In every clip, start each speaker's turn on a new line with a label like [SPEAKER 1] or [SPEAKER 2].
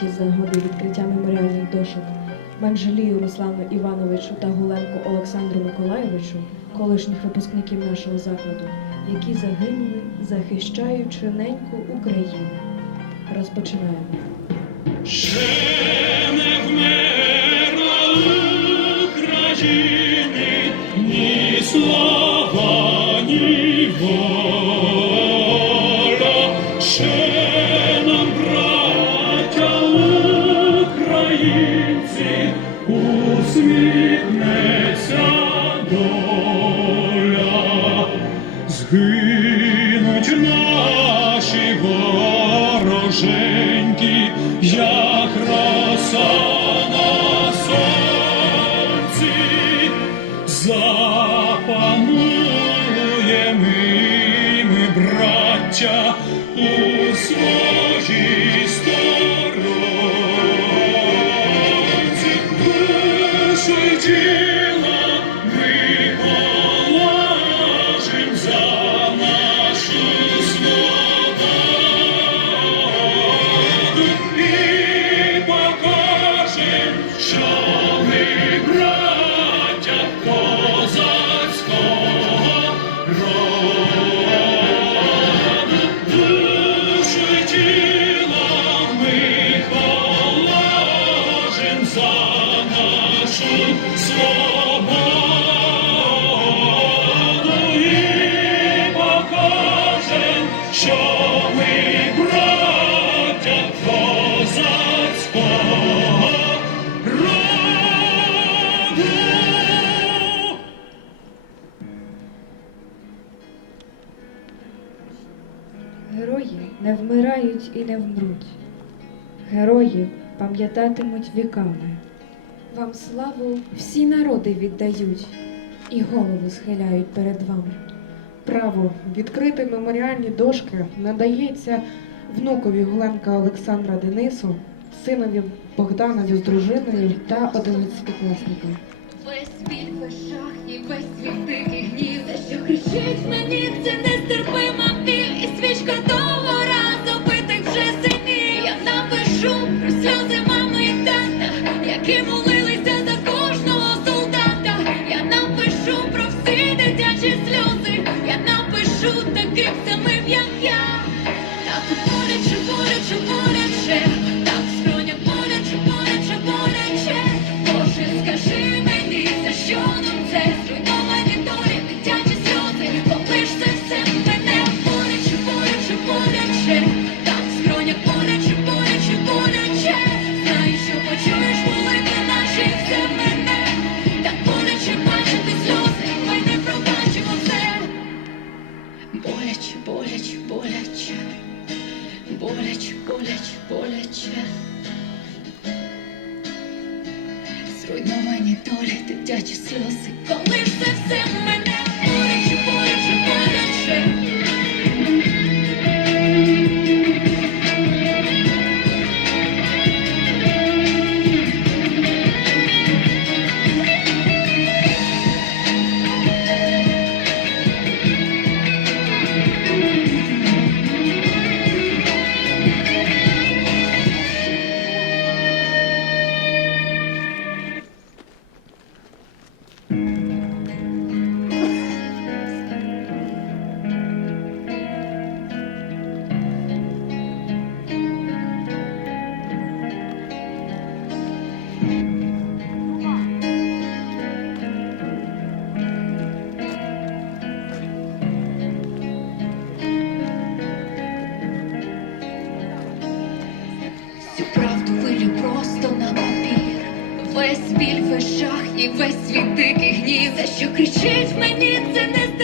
[SPEAKER 1] пам'яті з нагоди відкриття меморіальних дошок Банжелію Руслану Івановичу та Гуленку Олександру Миколаєвичу, колишніх випускників нашого закладу, які загинули, захищаючи неньку Україну. Розпочинаємо.
[SPEAKER 2] Ще не
[SPEAKER 1] Герої не вмирають і не вмруть. Герої пам'ятатимуть віками. Вам славу всі народи віддають і голову схиляють перед вами.
[SPEAKER 3] Право відкрити меморіальні дошки надається внукові Гуленка Олександра Денису, синові Богданові з дружиною та одинадцятикласникам.
[SPEAKER 4] Весь біль, весь жах і весь свій дикий гнів, що кричить мені, це нестерпимо. Дочка очах і весь світ дикий гнів, Все, що кричить мені, це
[SPEAKER 1] не.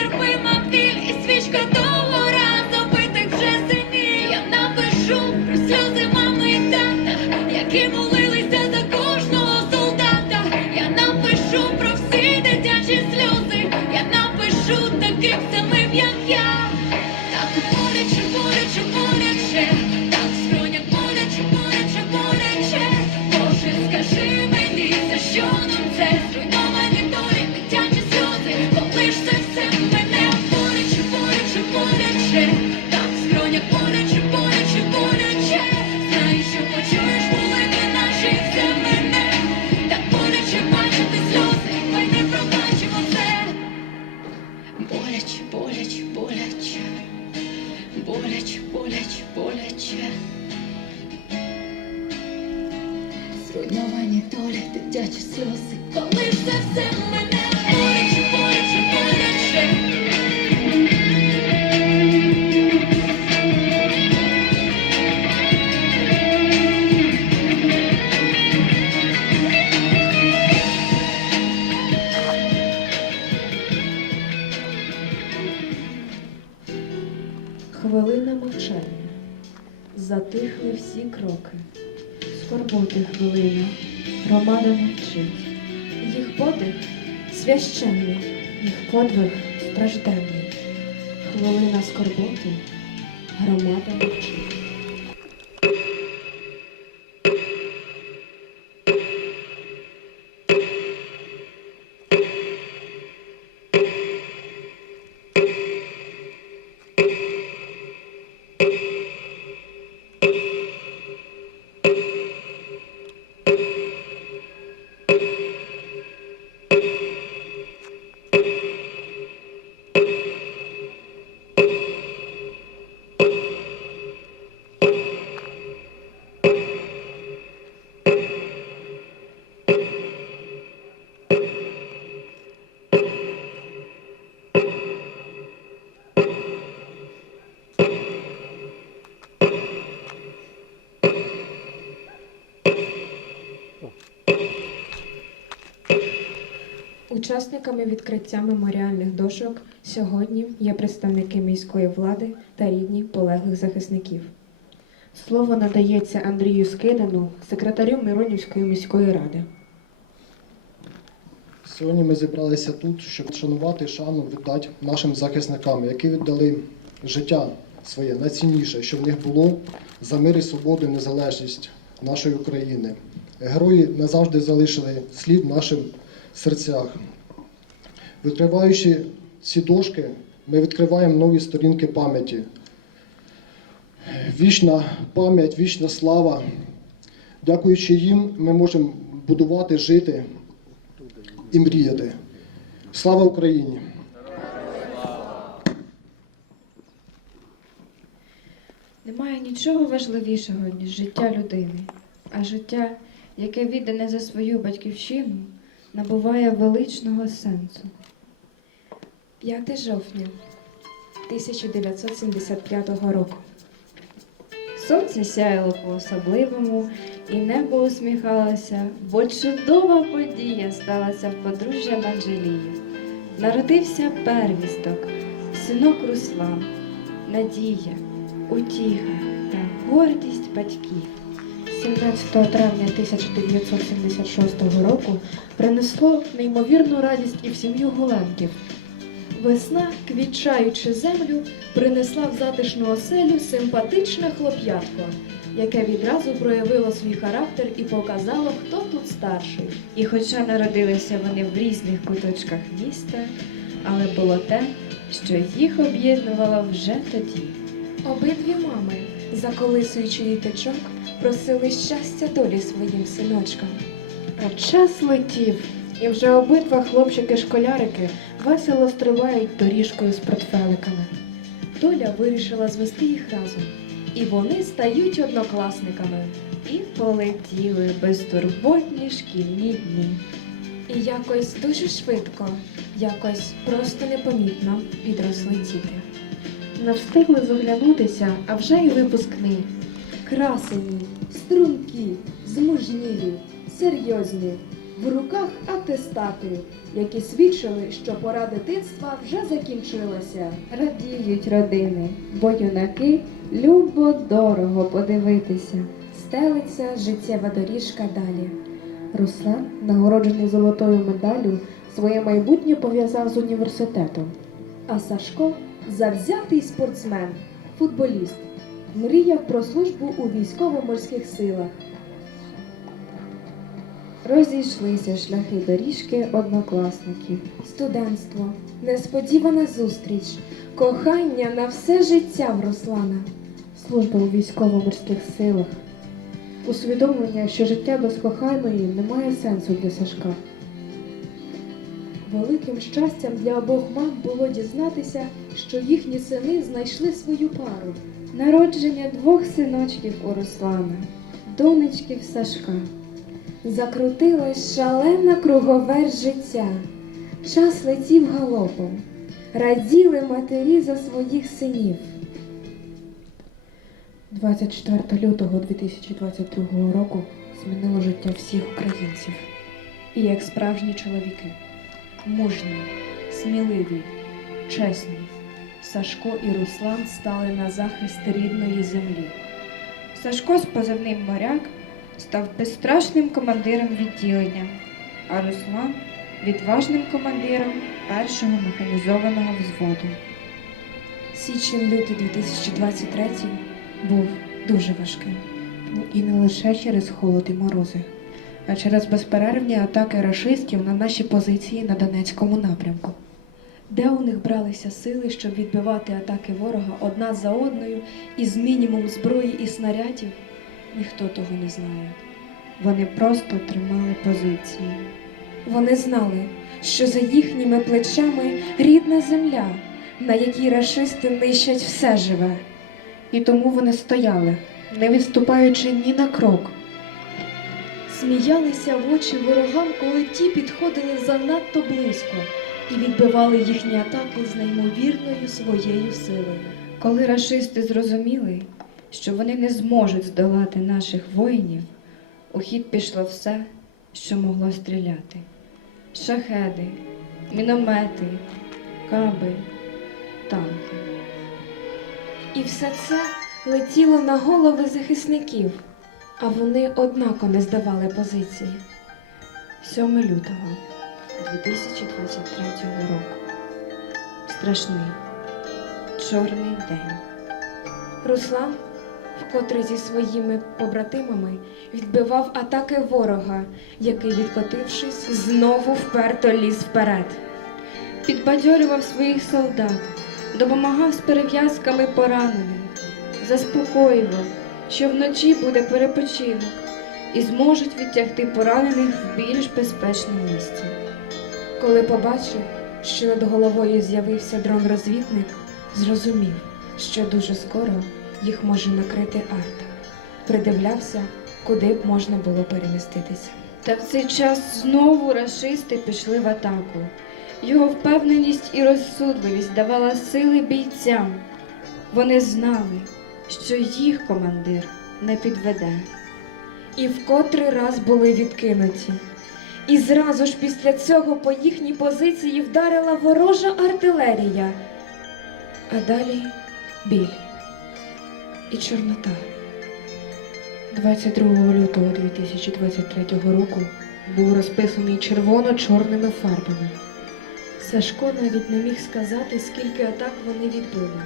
[SPEAKER 1] Подвиг стражденний. Хвилина скорботи. Громада Учасниками відкриття меморіальних дошок сьогодні є представники міської влади та рідні полеглих захисників.
[SPEAKER 3] Слово надається Андрію Скидану, секретарю Миронівської міської ради.
[SPEAKER 5] Сьогодні ми зібралися тут, щоб шанувати шану віддати нашим захисникам, які віддали життя своє найцінніше, що в них було за мир і свободу незалежність нашої України. Герої назавжди залишили слід в наших серцях. Відкриваючи ці дошки, ми відкриваємо нові сторінки пам'яті. Вічна пам'ять, вічна слава. Дякуючи їм, ми можемо будувати, жити і мріяти. Слава Україні!
[SPEAKER 1] Немає нічого важливішого, ніж життя людини, а життя, яке віддане за свою батьківщину, набуває величного сенсу. 5 жовтня 1975 року. Сонце сяяло по-особливому, і небо усміхалося, бо чудова подія сталася в подружжя Манжелії. Народився первісток, синок Руслан, надія, утіха та гордість батьків.
[SPEAKER 3] 17 травня 1976 року принесло неймовірну радість і в сім'ю Гуленків.
[SPEAKER 1] Весна, квітчаючи землю, принесла в затишну оселю симпатичне хлоп'ятко, яке відразу проявило свій характер і показало, хто тут старший. І хоча народилися вони в різних куточках міста, але було те, що їх об'єднувало вже тоді. Обидві мами, заколисуючи діточок, просили щастя долі своїм синочкам.
[SPEAKER 3] А час летів, і вже обидва хлопчики-школярики весело стрибають доріжкою з портфеликами.
[SPEAKER 1] Доля вирішила звести їх разом, і вони стають однокласниками. І полетіли безтурботні шкільні дні. І якось дуже швидко, якось просто непомітно підросли діти.
[SPEAKER 3] Не встигли заглянутися, а вже й випускний.
[SPEAKER 1] Красені, стрункі, змужнілі, серйозні, в руках атестати, які свідчили, що пора дитинства вже закінчилася. Радіють родини, бо юнаки любо дорого подивитися. Стелиться життєва доріжка далі.
[SPEAKER 3] Руслан, нагороджений золотою медаллю, своє майбутнє пов'язав з університетом.
[SPEAKER 1] А Сашко завзятий спортсмен, футболіст, мріяв про службу у військово-морських силах. Розійшлися шляхи доріжки однокласників. Студентство, несподівана зустріч, кохання на все життя в Руслана.
[SPEAKER 3] Служба у військово-морських силах. Усвідомлення, що життя без коханої не має сенсу для Сашка.
[SPEAKER 1] Великим щастям для обох мам було дізнатися, що їхні сини знайшли свою пару. Народження двох синочків у Руслана, донечків Сашка.
[SPEAKER 3] Закрутилось шалена круговерть життя. Час летів галопом. Раділи матері за своїх синів. 24 лютого 2022 року змінило життя всіх українців.
[SPEAKER 1] І як справжні чоловіки, мужні, сміливі, чесні, Сашко і Руслан стали на захист рідної землі.
[SPEAKER 6] Сашко з позивним моряк став безстрашним командиром відділення, а Руслан відважним командиром першого механізованого взводу.
[SPEAKER 1] Січень-лютий 2023 був дуже важким.
[SPEAKER 3] Ну, І не лише через холод і морози, а через безперервні атаки рашистів на наші позиції на Донецькому напрямку.
[SPEAKER 1] Де у них бралися сили, щоб відбивати атаки ворога одна за одною із мінімум зброї і снарядів, ніхто того не знає.
[SPEAKER 6] Вони просто тримали позиції.
[SPEAKER 3] Вони знали, що за їхніми плечами рідна земля, на якій рашисти нищать все живе. І тому вони стояли, не відступаючи ні на крок.
[SPEAKER 1] Сміялися в очі ворогам, коли ті підходили занадто близько і відбивали їхні атаки з неймовірною своєю силою.
[SPEAKER 6] Коли рашисти зрозуміли, що вони не зможуть здолати наших воїнів, у хід пішло все, що могло стріляти: шахеди, міномети, каби, танки.
[SPEAKER 3] І все це летіло на голови захисників, а вони однако не здавали позиції.
[SPEAKER 6] 7 лютого 2023 року. Страшний, чорний день.
[SPEAKER 3] Руслан, вкотре зі своїми побратимами, відбивав атаки ворога, який, відкотившись, знову вперто ліз вперед.
[SPEAKER 6] Підбадьорював своїх солдат, допомагав з перев'язками пораненим, заспокоював, що вночі буде перепочинок і зможуть відтягти поранених в більш безпечне місце.
[SPEAKER 3] Коли побачив, що над головою з'явився дрон-розвідник, зрозумів, що дуже скоро їх може накрити арта. Придивлявся, куди б можна було переміститися.
[SPEAKER 6] Та в цей час знову рашисти пішли в атаку. Його впевненість і розсудливість давала сили бійцям. Вони знали, що їх командир не підведе.
[SPEAKER 3] І в котрий раз були відкинуті. І зразу ж після цього по їхній позиції вдарила ворожа артилерія. А далі біль і чорнота. 22 лютого 2023 року був розписаний червоно-чорними фарбами.
[SPEAKER 1] Сашко навіть не міг сказати, скільки атак вони відбили.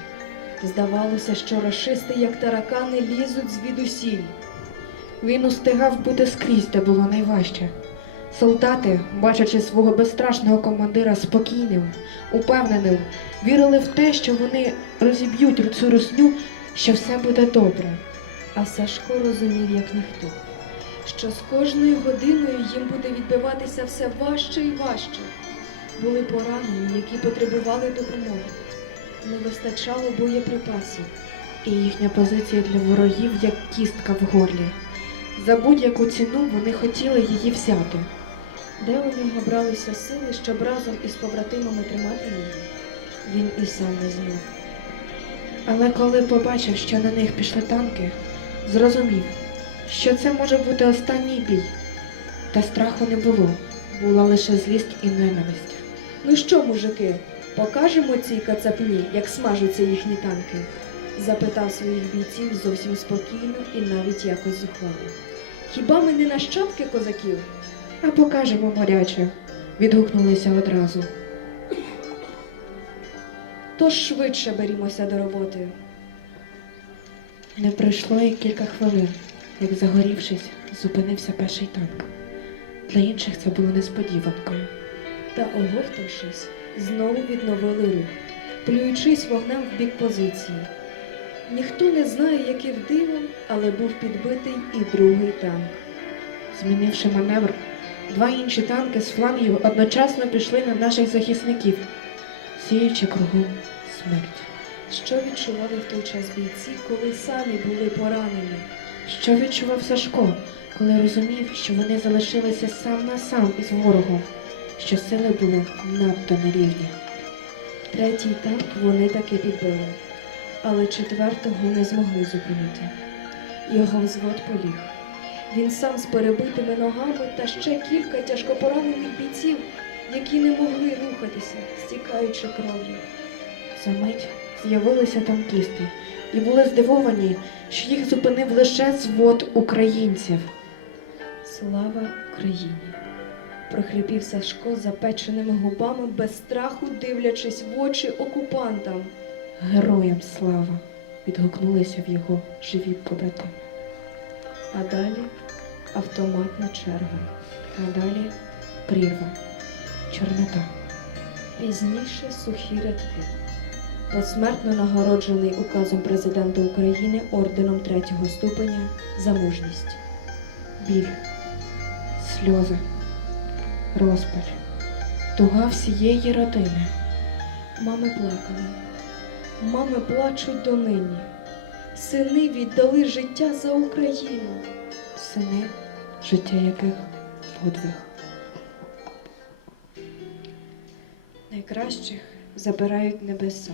[SPEAKER 1] Здавалося, що рашисти, як таракани, лізуть звідусіль.
[SPEAKER 3] Він устигав бути скрізь, де було найважче. Солдати, бачачи свого безстрашного командира спокійним, упевненим, вірили в те, що вони розіб'ють цю русню, що все буде добре.
[SPEAKER 1] А Сашко розумів, як ніхто, що з кожною годиною їм буде відбиватися все важче і важче. Були поранені, які потребували допомоги. Не вистачало боєприпасів.
[SPEAKER 3] І їхня позиція для ворогів як кістка в горлі. За будь-яку ціну вони хотіли її взяти.
[SPEAKER 1] Де у нього бралися сили, щоб разом із побратимами тримати її? Він і сам не знав.
[SPEAKER 3] Але коли побачив, що на них пішли танки, зрозумів, що це може бути останній бій. Та страху не було, була лише злість і ненависть.
[SPEAKER 1] Ну що, мужики, покажемо цій кацапні, як смажуться їхні танки? запитав своїх бійців зовсім спокійно і навіть якось зухвало. Хіба ми не нащадки козаків?
[SPEAKER 3] А покажемо моряче, відгукнулися одразу.
[SPEAKER 1] Тож швидше берімося до роботи.
[SPEAKER 3] Не пройшло і кілька хвилин, як загорівшись, зупинився перший танк. Для інших це було несподіванкою.
[SPEAKER 1] Та, оговтавшись, знову відновили рух, плюючись вогнем в бік позиції. Ніхто не знає, яким дивом, але був підбитий і другий танк.
[SPEAKER 3] Змінивши маневр, два інші танки з флангів одночасно пішли на наших захисників, сіючи кругом смерть.
[SPEAKER 1] Що відчували в той час бійці, коли самі були поранені?
[SPEAKER 3] Що відчував Сашко, коли розумів, що вони залишилися сам на сам із ворогом, що сили були надто нерівні.
[SPEAKER 1] Третій танк вони таки підбили, але четвертого не змогли зупинити. Його взвод поліг. Він сам з перебитими ногами та ще кілька тяжкопоранених бійців, які не могли рухатися, стікаючи кров'ю.
[SPEAKER 3] За мить з'явилися танкісти і були здивовані, що їх зупинив лише звод українців.
[SPEAKER 1] Слава Україні! прохрипів Сашко запеченими губами, без страху дивлячись в очі окупантам.
[SPEAKER 3] Героям слава! відгукнулися в його живі побратими.
[SPEAKER 1] А далі автоматна черга.
[SPEAKER 3] А далі прірва, чорнота.
[SPEAKER 1] Пізніше сухі рядки. Посмертно нагороджений указом президента України орденом третього ступеня за мужність.
[SPEAKER 3] біль, сльози, розпач, туга всієї родини.
[SPEAKER 1] Мами плакали. Мами плачуть донині. Сини віддали життя за Україну.
[SPEAKER 3] сини, життя яких подвиг.
[SPEAKER 1] Найкращих забирають небеса,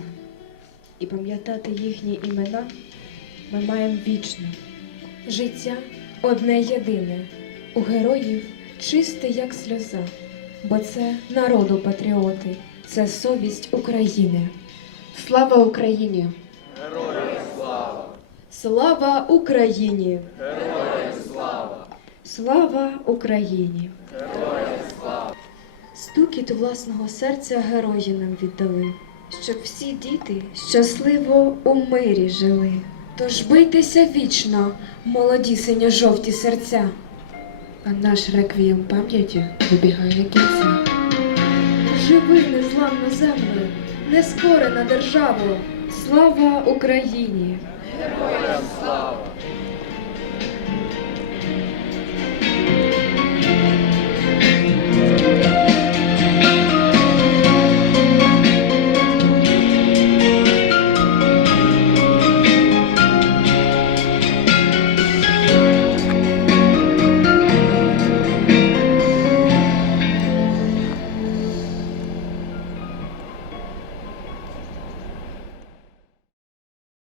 [SPEAKER 1] і пам'ятати їхні імена ми маємо вічно. Життя одне єдине, у героїв чисте, як сльоза, бо це народу патріоти, це совість України.
[SPEAKER 3] Слава Україні!
[SPEAKER 1] Героям Слава Україні! Героям слава! Слава Україні! Стукіт власного серця герої нам віддали, щоб всі діти щасливо у мирі жили. Тож бийтеся вічно, молоді синьо-жовті серця.
[SPEAKER 3] А наш реквієм пам'яті добігає кінця.
[SPEAKER 1] Живи незламну землю, нескорена державу. Слава Україні! Героям слава!